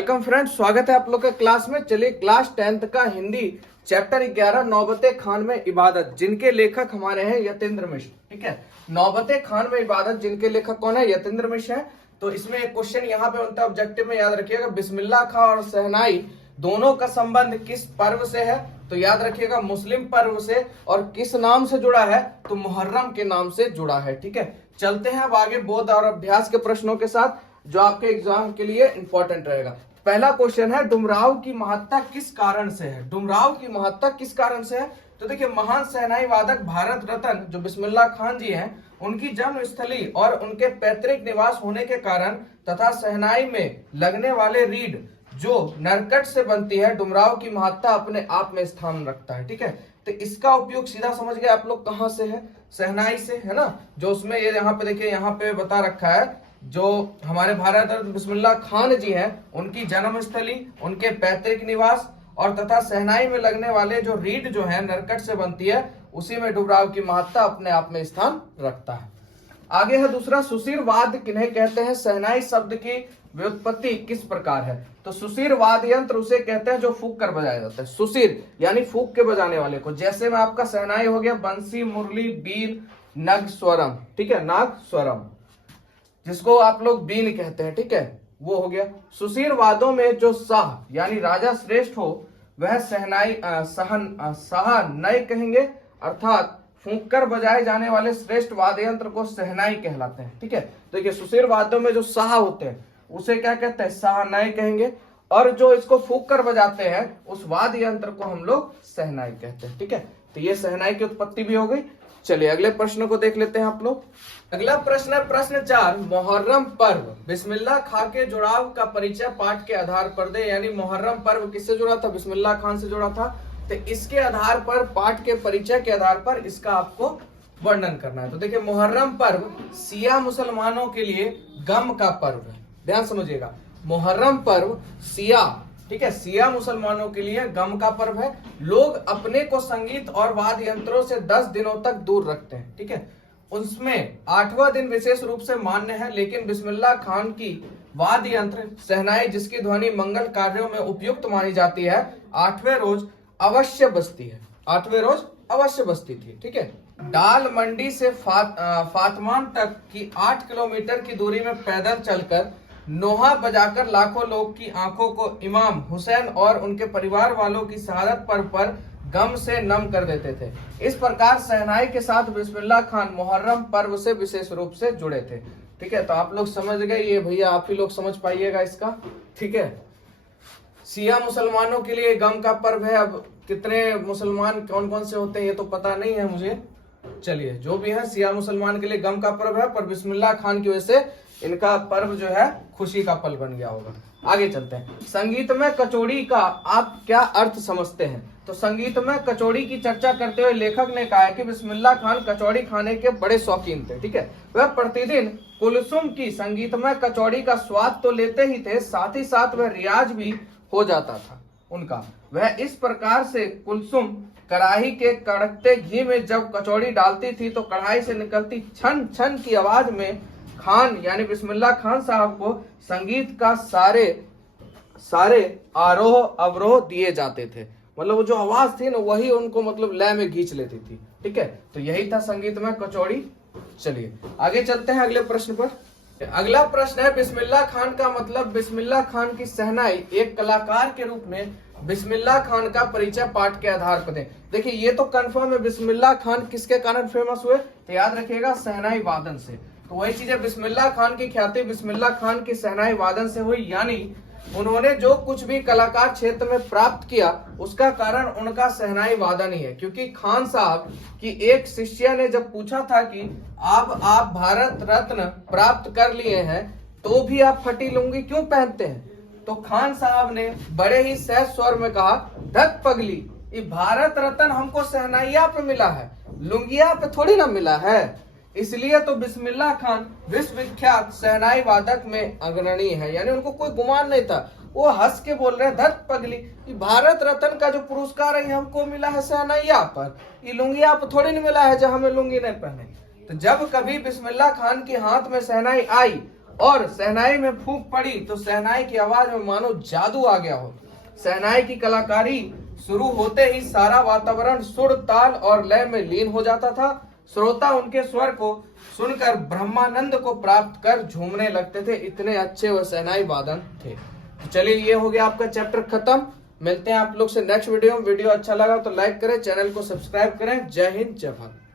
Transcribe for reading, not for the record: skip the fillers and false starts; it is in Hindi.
वेलकम फ्रेंड्स, स्वागत है आप लोग के क्लास में। चलिए क्लास 10th का हिंदी चैप्टर 11 नौबते खान में इबादत, जिनके लेखक हमारे हैं यतीन्द्र मिश्र। ठीक है, नौबते खान में इबादत जिनके लेखक कौन है? यतीन्द्र मिश्र है। तो इसमें एक क्वेश्चन यहाँ पे बनता है ऑब्जेक्टिव में, याद रखिएगा, बिस्मिल्लाह खां और शहनाई दोनों का संबंध किस पर्व से है? तो याद रखिएगा मुस्लिम पर्व से। और किस नाम से जुड़ा है? तो मुहर्रम के नाम से जुड़ा है। ठीक है, चलते हैं अब आगे बोध और अभ्यास के प्रश्नों के साथ, जो आपके एग्जाम के लिए इंपॉर्टेंट रहेगा। पहला क्वेश्चन है, डुमराव की महत्ता किस कारण से है? डुमराव की महत्ता किस कारण से है? तो देखिए, महान शहनाई वादक भारत रत्न जो बिस्मिल्लाह खान जी हैं, उनकी जन्म स्थली और उनके पैतृक निवास होने के कारण तथा शहनाई में लगने वाले रीढ़ जो नरकट से बनती है, डुमराव की महत्ता अपने आप में स्थान रखता है। ठीक है, तो इसका उपयोग सीधा समझ गए आप लोग कहां से है? शहनाई से, है ना। जो उसमें ये यहाँ पे देखिए, यहाँ पे बता रखा है, जो हमारे भारत रत्न बिस्मिल्लाह खान जी हैं, उनकी जन्म स्थली, उनके पैतृक निवास और तथा शहनाई में लगने वाले जो रीढ़ जो है नरकट से बनती है, उसी में डुमराव की महत्ता अपने आप में स्थान रखता है। आगे है दूसरा, सुशिरवाद किन्हें कहते हैं? शहनाई शब्द की व्युत्पत्ति किस प्रकार है? तो सुशिर वाद्य यंत्र उसे कहते हैं जो फूंक कर बजाया जाता है। सुशिर यानी फूंक के बजाने वाले को। जैसे में आपका शहनाई हो गया बंसी, मुरली, बीन, नग स्वरम। ठीक है, नाग स्वरम, जिसको आप लोग बीन कहते हैं। ठीक है, वो हो गया। सुशिर वादों में जो शाह यानी राजा श्रेष्ठ हो, वह शहनाई सहनय कहेंगे, अर्थात फूंक कर बजाए जाने वाले श्रेष्ठ वाद्य यंत्र को शहनाई कहलाते हैं। ठीक है, देखिए सुशिर वाद्यों में जो शाह होते हैं उसे क्या कहते हैं? सहनय कहेंगे, और जो इसको फूंक कर बजाते हैं उस वाद्य यंत्र को हम लोग शहनाई कहते हैं। ठीक है, तो ये शहनाई की उत्पत्ति भी हो गई। चलिए अगले प्रश्न को देख लेते हैं आप लोग। अगला प्रश्न है प्रश्न 4, मुहर्रम पर्व बिस्मिल्लाह खां के जुड़ाव का परिचय पाठ के आधार पर दे। यानी मुहर्रम पर्व किससे जुड़ा था? बिस्मिल्लाह खान से जुड़ा था। तो इसके आधार पर, पाठ के परिचय के आधार पर इसका आपको वर्णन करना है। तो देखिए, मुहर्रम पर्व शिया मुसलमानों के लिए गम का पर्व है। ध्यान समझिएगा, मुहर्रम पर्व शिया, ठीक है, शिया मुसलमानों के लिए गम का पर्व है। लोग अपने को संगीत और वाद्य यंत्रों से 10 दिनों तक दूर रखते हैं। ठीक है, उसमें 8वां दिन विशेष रूप से मान्य है, लेकिन बिस्मिल्लाह खान की वाद्य यंत्र शहनाई, जिसकी ध्वनि मंगल कार्यों में उपयुक्त मानी जाती है, 8वें रोज अवश्य बजती है। 8वें रोज अवश्य बजती थी। ठीक है, डाल मंडी से फातमान तक की 8 किलोमीटर की दूरी में पैदल चलकर नोहा बजाकर लाखों लोग की आंखों को इमाम हुसैन और उनके परिवार वालों की शहादत पर गम से नम कर देते थे। इस प्रकार शहनाई के साथ बिस्मिल्लाह खान मुहर्रम पर्व से विशेष रूप से जुड़े थे। ठीक है, तो आप लोग समझ गए, ये भैया आप ही लोग समझ पाइएगा इसका। ठीक है, शिया मुसलमानों के लिए गम का पर्व है। अब कितने मुसलमान कौन कौन से होते हैं ये तो पता नहीं है मुझे। चलिए, जो भी है, शिया मुसलमान के लिए गम का पर्व है, पर बिस्मिल्लाह खान की वजह से इनका पर्व जो है खुशी का पल बन गया होगा। आगे चलते हैं। संगीत में कचौड़ी का आप क्या अर्थ समझते हैं? तो संगीत में कचौड़ी की चर्चा करते हुए लेखक ने कहा है कि बिस्मिल्लाह खान कचौड़ी खाने के बड़े शौकीन थे। ठीक है, वह प्रतिदिन कुलसुम की संगीतमय कचौड़ी का स्वाद तो लेते ही थे, साथ ही साथ वह रियाज भी हो जाता था उनका। वह इस प्रकार से कुलसुम कढ़ाई के कड़कते घी में जब कचौड़ी डालती थी तो कढ़ाई से निकलती छन छन की आवाज में खान यानी बिस्मिल्लाह खान साहब को संगीत का सारे आरोह अवरोह दिए जाते थे। मतलब वो जो आवाज थी ना, वही उनको मतलब लय में खींच लेती थी। ठीक है, तो यही था संगीत में कचौड़ी। चलिए आगे चलते हैं अगले प्रश्न पर। अगला प्रश्न है, बिस्मिल्लाह खान का मतलब बिस्मिल्लाह खान की शहनाई एक कलाकार के रूप में बिस्मिल्लाह खान का परिचय पाठ के आधार पर दें। देखिए, ये तो कंफर्म है, बिस्मिल्लाह खान किसके कारण फेमस हुए? तो याद रखिएगा, शहनाई वादन से। तो वही चीज है, बिस्मिल्लाह खान की ख्याति बिस्मिल्लाह खान की शहनाई वादन से हुई। यानी उन्होंने जो कुछ भी कलाकार क्षेत्र में प्राप्त किया उसका कारण उनका शहनाई वादन ही है। क्योंकि खान साहब की एक शिष्य ने जब पूछा था कि अब आप भारत रत्न प्राप्त कर लिए हैं तो भी आप फटी लुंगी क्यों पहनते हैं? तो खान साहब ने बड़े ही सहज स्वर में कहा, धत पगली, ये भारत रत्न हमको शहनाइया पे मिला है, लुंगिया पे थोड़ी ना मिला है। इसलिए तो बिस्मिल्लाह खान विश्वविख्यात शहनाई वादक में अग्रणी है। यानी उनको कोई गुमान नहीं था, वो हंस के बोल रहे, धत पगली, ये भारत रत्न का जो पुरस्कार है हमको मिला है शहनाइया पर, ये लुंगिया पर थोड़ी नहीं मिला है जो हमें लुंगी नहीं पहने। तो जब कभी बिस्मिल्लाह खान के हाथ में शहनाई आई और शहनाई में फूंक पड़ी तो शहनाई की आवाज में मानो जादू आ गया हो। शहनाई की कलाकारी शुरू होते ही सारा वातावरण सुर, ताल और लय में लीन हो जाता था। श्रोता उनके स्वर को सुनकर ब्रह्मानंद को प्राप्त कर झूमने लगते थे, इतने अच्छे वह शहनाई वादन थे। चलिए, ये हो गया आपका चैप्टर खत्म। मिलते हैं आप लोग से नेक्स्ट वीडियो में। वीडियो अच्छा लगा तो लाइक करें, चैनल को सब्सक्राइब करें। जय हिंद, जय भारत।